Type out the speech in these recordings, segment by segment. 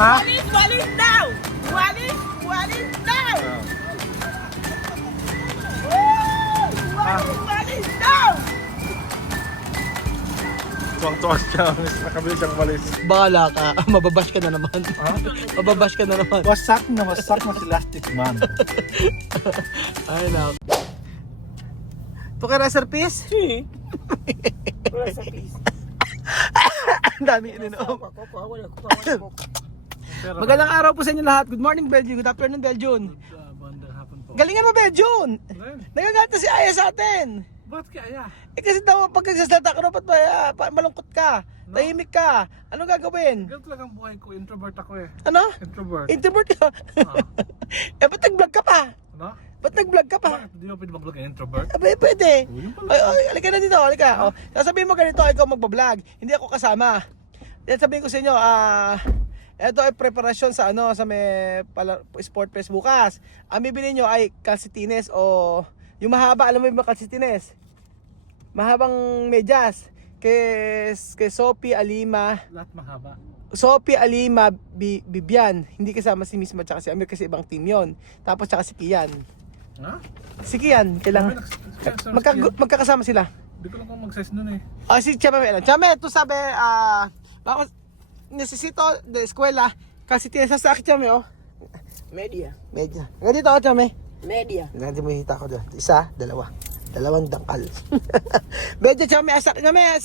Ha? Walis daw! Walis daw! Walis daw! Tuwang-tuwa siya. Nakabili siyang walis. Bahala ka. Mababash ka na naman. Ha? Mababash ka na naman. Wasak na si Lastic Man. Ay, nak. Ito kay Reserpiece? Si. Ang dami ininom. Magandang araw po sa inyo lahat. Good morning, Belgium. Good afternoon, Belgium. Galingan mo, Belgium. Nagagata si Aya sa atin. Ba't kaya? Kasi daw, pag nagsasalita ka, dapat malungkot ka. Tahimik ka. Anong gagawin? Ganito lang ang buhay ko. Introvert ako eh. Ano? Introvert. Introvert ka? Ba't nag-vlog ka pa? Ano? Ba't nag-vlog ka pa? Bakit? Hindi mo pwede mag-vlog ang introvert? Abay, pwede. Yun pala. Ay, halika na dito, halika. Oh, sasabihin mo ganito, ikaw magbablog. Hindi ako kasama. Then sabihin ko sa inyo, ito ay preparasyon sa sa may sport press bukas. Ang bibili nyo ay calcetines o yung mahaba, alam mo yung calcetines? Mahabang medyas. Kay Sophie Alima. Lahat mahaba. Sophie Alima Bibian. Hindi kasama si Misma at si Amir kasi ibang team yon. Tapos tsaka si Kian. Ha? Si Kian, kailangan. Magkakasama sila. Hindi ko lang kung mag-size nun eh. Si Chame Melan. Chame, tu sabi, bakit necesito de eskwela kasi tiyan sa akin, Chame, oh. Media. Medya. Ganito ako, Chame. Media. Ganito mo hita ko dyan. Isa, dalawa. Dalawang dangkal. Medya, Chame, asa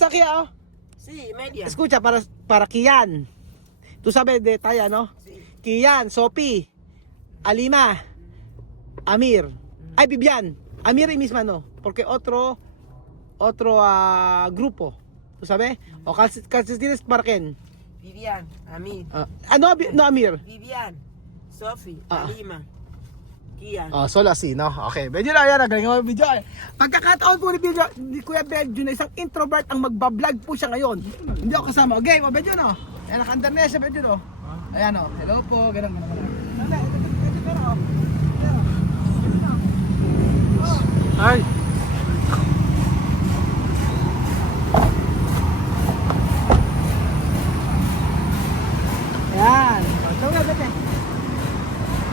kaya, oh. Si, media. Escucha, para Kian. Tu sabi, de taya, no? Kian, Sophie, Alima, Amir. Ay, Bibian. Amir y misma, no? Porque otro grupo. ¿Tú sabes? O calcetines para quién? Vivian, Amir. No, Amir. Vivian, Sophie, Ah. Alima, Kian. Solo así, no? Okay. Medyo na yan. Nagaling mo yung video. Pagkakataon po ni Kuya Belgium na isang introvert ang magbablog po siya ngayon. Hindi ako kasama. Okay, medyo, no? Ayan, naka-under na siya, medyo, no? Ayan, no? Hello po. Ganun. Ay! Ayan.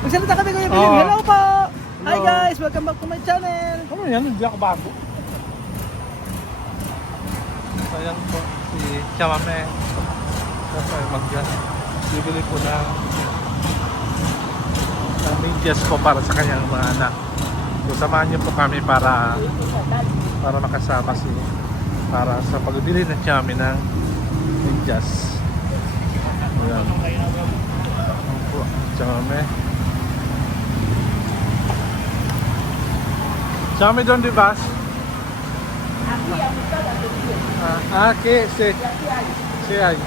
Magsalita kami Kuya Belgium. Oo. Hello po. Hi Hello. guys. Welcome back to my channel. Ano yan? Hindi ako bago. So yan po, si Chamame. Kasi mag-gas. Bibili po ng medyas po para sa kanyang mga anak. So samahan niyo po kami para makasama para sa pagbili ng Chame ng medyas. Ayan. Ayan po, Chame. Chame, ¿dónde vas? Aquí, sí. Sí hay.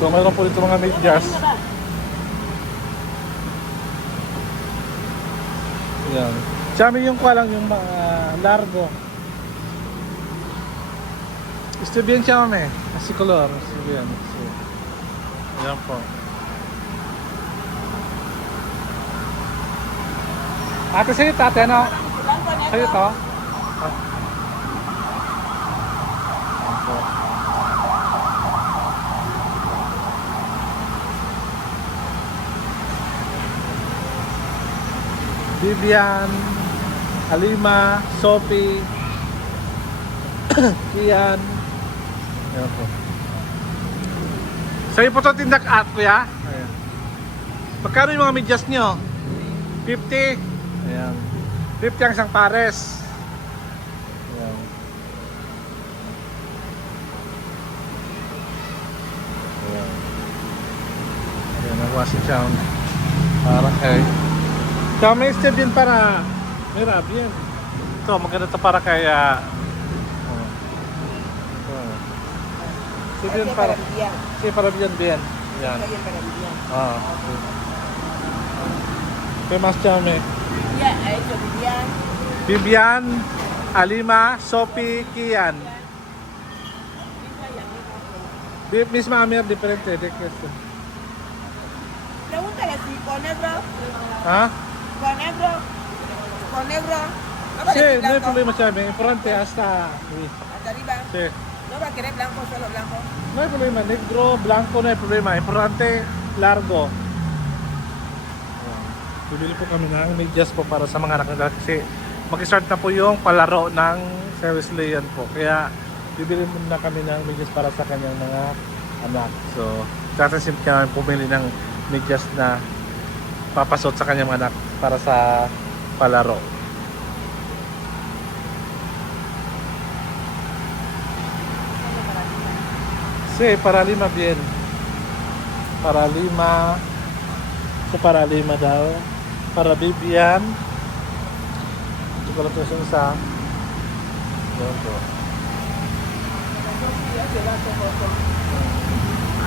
So, mayroon po dito mga medyas. Yan. Chame yung kwalang yung mga largo. Gusto bien, Chame. Así color. Gusto bien. Sí. Yan po. Ate, sa'yo tate, ano? Sa'yo to? Yan po. Vivian, Alima, Sophie, Kian. Ayan po. Sa'yo po ito tindak at, kuya? Ayan. Magkano yung mga medyas nyo? 50? Ayan. 50 ang isang pares. Ayan. Ayan. Ayan, nakuha si Cham. Parang kay... Cham, may step din para... Mira, bien. Ito, maganda ito para kay... Step din para... Vivian. Sí, para bien. Ayan. Para Vivian. Sí. ¿Qué más, Chame? Ya, ha hecho Vivian. Vivian, Alima, Sophie, Kian. Misma Amir, diferente. ¿De qué es? Pregúntale si con negro, ¿Ah? con negro, con negro. No Sí, vale no hay blanco. problema, Chame. Importante hasta... Hasta arriba. Sí. No No va a querer blanco, solo blanco. No hay problema, negro, blanco, no hay problema. Importante, largo. Bibili po kami ng medyas po para sa mga anak nila kasi mag-start na po yung palaro ng Service Leon po. Kaya bibili muna kami ng medyas para sa kanyang mga anak. So, tatasip kami pumili ng medyas na papasot sa kanyang mga anak para sa palaro. Sí, para Lima bien. Para Lima. So para Lima daw. Para Bibian. Chocolate yung isa. Doon po.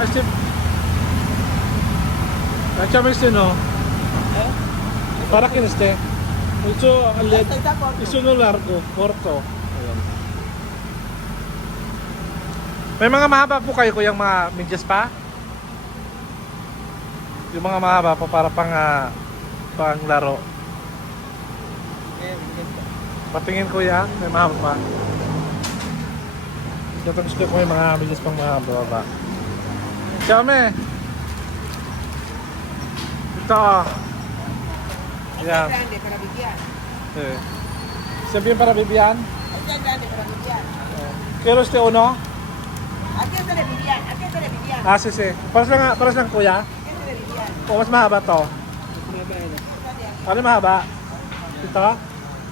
Así. Achame este no. ¿Eh? Para quién este. Ito Este está corto. Iso no largo, corto. Ayan. May mga mahaba po kayo kuyang mga medyas pa? Yung mga mahaba po para pang laro. Patingin kuya, may mahaba pa. Gusto ko yung mga medyas pang mahaba. Chame! Ito. Este Ayan. es grande para Vivian. Eh. Sabihin para Bibian. Este es grande para Vivian. Quiero este uno. Aquí está de Vivian, aquí está de Vivian. Ah, sí. Paras lang kuya. Aquí está de Vivian. O mas mahaba to. Ano mahaba? Ito?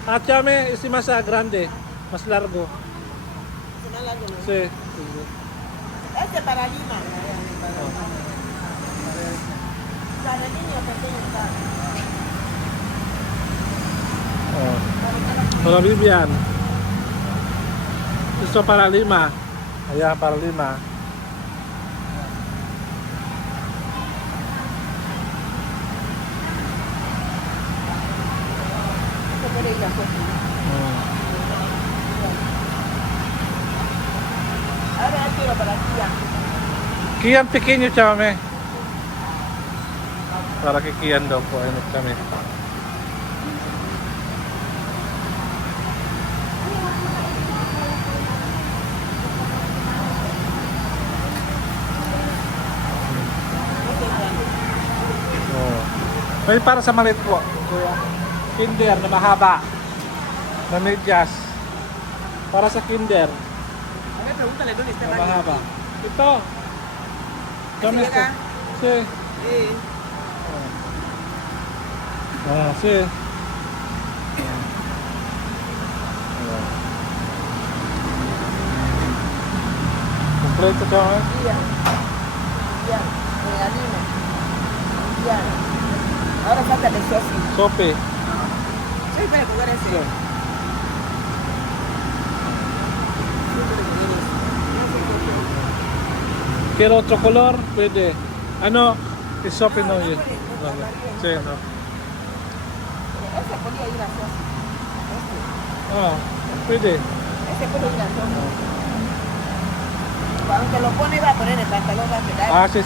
At chame, isi mas grande. Mas largo. Es más largo, ¿no? Sí. Este para Lima. Para niños pequeños. Oh. Para Bibian. Ito para Lima. Ayan, para Lima. Esto puede ir a fuerza. Ahora ya quiero para Kian. Kian pequeño, chame. Para kay Kian daw po. Ayun, chame. Oh. May para sa maliit po. Kuya. Kinder na mahaba. Na medyas. Para sa kinder. A ver, pregúntale dónde está el Na baño. mahaba. Ito. Kami llega? Si. Sí. Ah, si. Kompleto ka eh? Vivian. Vivian. Regalino. Vivian. Ahora falta el Sofi. Sope. Sí, para jugar ese. Quiero otro color, pwede. Ano? Es sope no yun. Si, no. Ese podía ir a Sofi. Ah, pwede. Ese puede ir a Sofi. Aunque lo pone, va a poner el pantalón, va a quedar. Ah, si.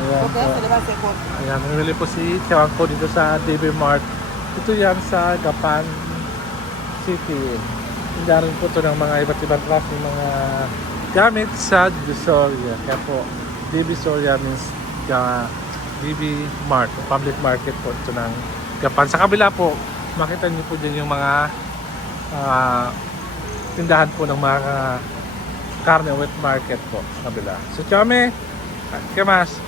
Ayan, Porque po. ese le va a hacer corto. Ayan, namimili po si Tiawan po dito sa DB Mart. Ito yan sa Gapan City. Tinda rin po ito ng mga iba't ibang klase mga gamit sa Divisoria. Kaya po, Divisoria means DB Mart, public market po ito ng Gapan. Sa kabila po, makita niyo po dyan yung mga tindahan po ng mga karne wet market po sa kabila. So, Chame, ¿qué más?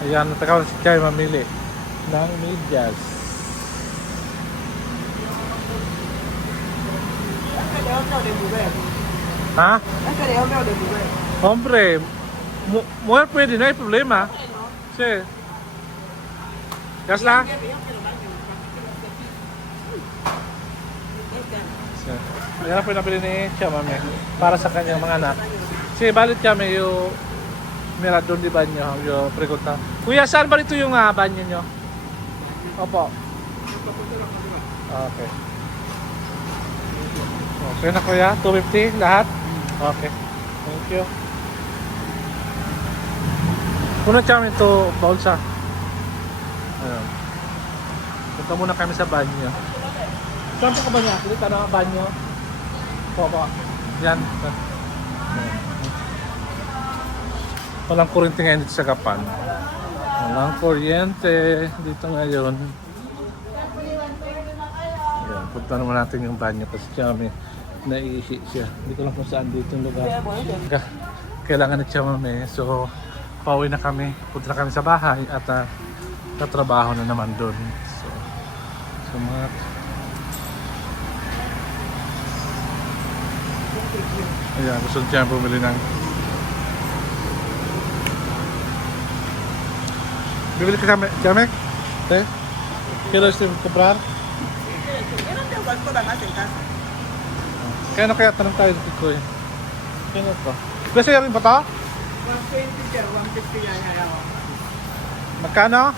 Ayan, natakaw si Chay mamili ng medyas. ¿Este de hombre o de mujer? Ha? ¿Este de hombre o de mujer? Hombre, mujer pwede, no hay problema. Sí. Gas lang? Sí. Ayan po yung nabili ni Chay mami para sa kanyang mga anak. Sí, balit kami yung mira doon di banyo, yung pregunta. Kuya, saan ba dito yung banyo nyo? Opo. Okay. Okay na kuya, 250 lahat? Okay. Thank you. Puno kami ito, Baulsa. Ayan. Punta muna kami sa banyo. Saan po ka ba niya? Kilit, ano ang banyo? Po. Yan. Walang kuryente ngayon dito sa Gapan. Walang kuryente dito ngayon. Ayan, punta naman natin yung banyo kasi Chami naiihi siya. Hindi ko lang kung saan dito yung lugar. Kailangan na Chami. So, pauwi na kami. Punta na kami sa bahay at tatrabaho na naman doon. So mga ayan, gusto niya bumili ng bibili ka kami, eh? Kailan gusto mo comprar? Yo no tengo alcohol más en casa. Kaya na kaya tanong tayo dito ko eh. Kaya to. Kasi rin ba ito? 120 sir, 150 yan. Magkano?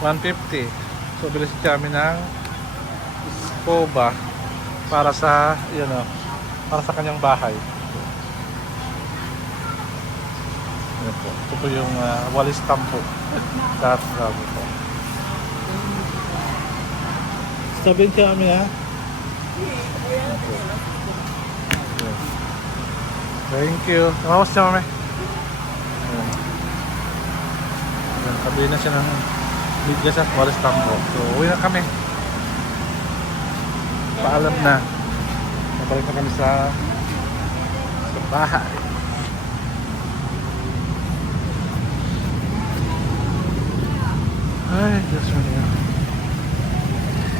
150. So bilis kami ng Boba para sa, yun o, para sa kanyang bahay. Yan po. Ito po yung walis tampo. That's grabe po. Sabihin kami ha. Yan po. Yan. Thank you. Namamas siya mami. Yan. Yan. Sabihin na siya ng bigas at walis tampo. So uwi na kami. Paalam na. Nabalik na kami sa bahay. Ay, Diyos mo niya.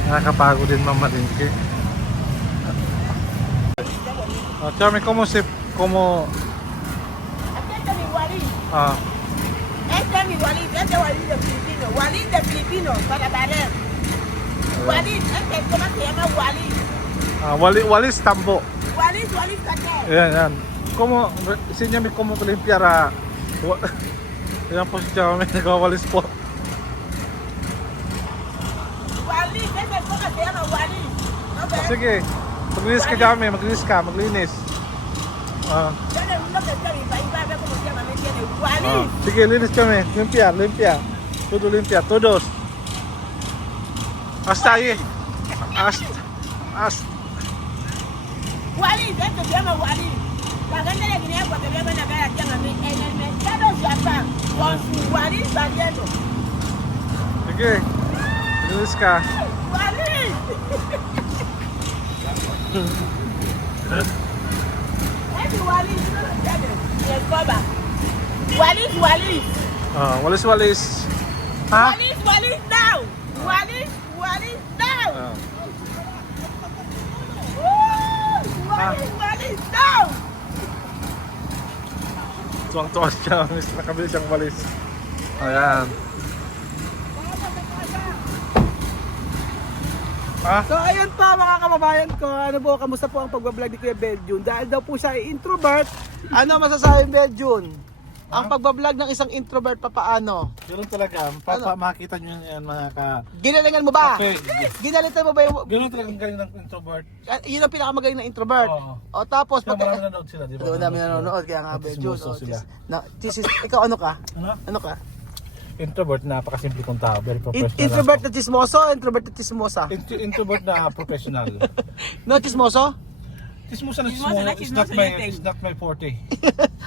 Nakakapagod din mamalingki. Chami, como... Aquí está mi Walid. Ah, Este es mi Walid, este es Walid de Filipino. Walid de Filipino, para barrer. Walid, este, ¿cómo se llama Walid? walis tampo. Walid Kate. Ayan, yan. Como, enséñame cómo limpiar a... Ayan po si Chami, nagawalis po. Walid, este, ¿cómo se llama Walid? ¿No ves? Sige, maglinis ka Chami, maglinis. Ah. Yo en el mundo que está en mi país, va a ver cómo se llama, ¿me entiendes? Walid. Sige, linis kami. Limpia. Todo limpia. Todos. Hasta ahí. Hasta. Walid, este se llama Walid. La gente de Guinea Ecuatorial van a ver aquí a mí en el mercado Japán con su Walid valiendo. Sige. Linis ka. Walid. Es mi Walid, ¿no lo entiendes? Mi escoba. Walid. Walis. Ha? Walid now. Walid now. Ah. Walid now. Tuwang-tuwang siya. Nakabili siyang walis. Ayan. Ha? So ayun po mga kababayan ko, ano po, kamusta po ang pagbablog ni Kuya Beljun? Dahil daw po siya ay introvert, ano masasabi Beljun? Ang pagbablog ng isang introvert papaano? Ganun talaga. Makikita nyo yan mga ka... Ginalingan mo ba? Okay. Ginalitan mo ba yung... Ganun talagang galing ng introvert. Yun ang pinakamagaling na introvert. Oo. O tapos... Kaya marami nanonood sila, di ba? Doon namin nanonood, kaya nga Beljun. Chismoso sila. Ikaw ano ka? Ano? Ano ka? Introvert, napakasimple kong tao. Very professional. Introvert na chismoso, introvert na chismosa. Introvert na professional. No, chismoso? Chismosa na Chismosa na, chismosa. chismosa It's not my forte.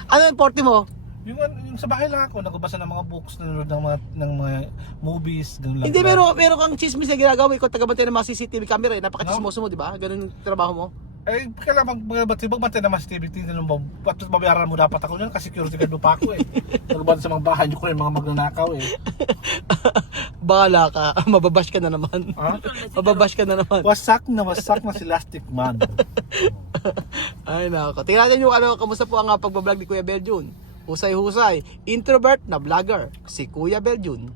Ano yung porte mo? Yung sa bahay lang ako, nagbabasa ng mga books, nanonood ng mga movies, ganun lang. Hindi, meron kang chismis na ginagawa mo. Ikaw taga-bantay ng mga CCTV camera. Napaka-chismoso mo, di ba? Ganun yung trabaho mo. Eh, kailangan magbantay naman sa TV, tingnan mo, ba't mabayaran mo dapat ako nun? Kasi security guard mo pa ako eh. Nagbantay sa mga bahay nyo ko yung mga magnanakaw eh. Bahala ka. Mababash ka na naman. Ha? Mababash ka na naman. Wasak na si Lastic Man. Ay, nako. Tingnan natin yung kamusta po ang pagbablog ni Kuya Beljun. Husay-husay. Introvert na vlogger, si Kuya Beljun.